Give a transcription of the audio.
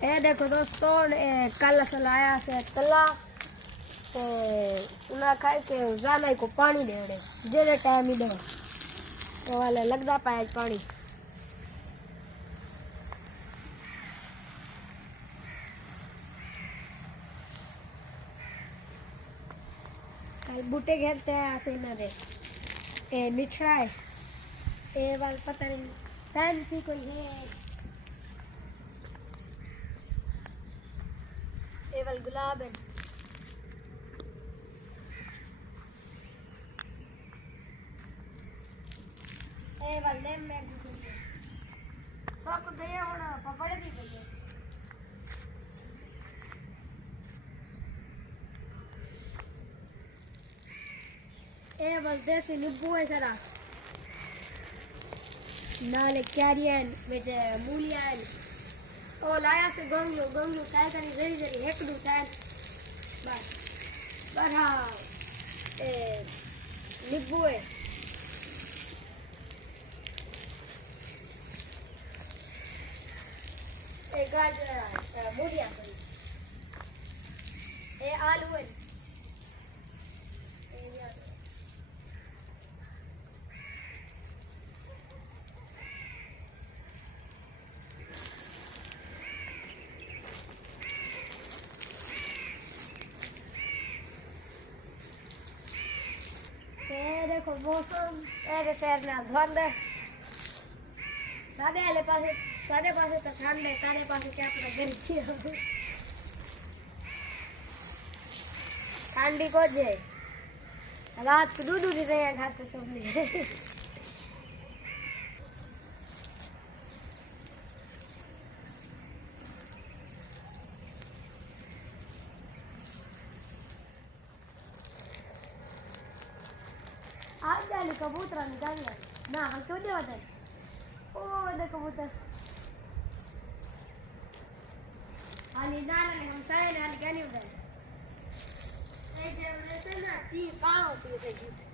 ये देखो दोस्तों कल सलाया से तला ते उना खाए के जाना को पानी देने जेरे टाइम ही दे तो वाले लगदा पाए पानी कल बूटे घेरते हैं ऐसे ना दे ए मिठा है ए वाल पता नहीं फैंसी कोई है ए वाल गुलाब है ए वाल नेम में सब दे होना पपड़े दी गई ए वाल देसी नींबू है सारा नाले क्यारियन में मूलियन ओ लाया से गंगलू काय करी जरी एक दो टाइम बस बड़ा ए नींबू है ए गाजर मूलिया ए आलू है देखो मौसम ऐसे शहर में धुंध है सादे वाले पासे तो ठंड है सारे पासे क्या पता गर्मी है ठंडी को जे रात को दूध उड़ी रहे हैं खाते सबने आज जाने कबूतर निकाल ना हम क्यों नहीं होते ओ दे कबूतर हाली ना हम सारे ना क्या नहीं होता है ऐसे ना ची पाँव से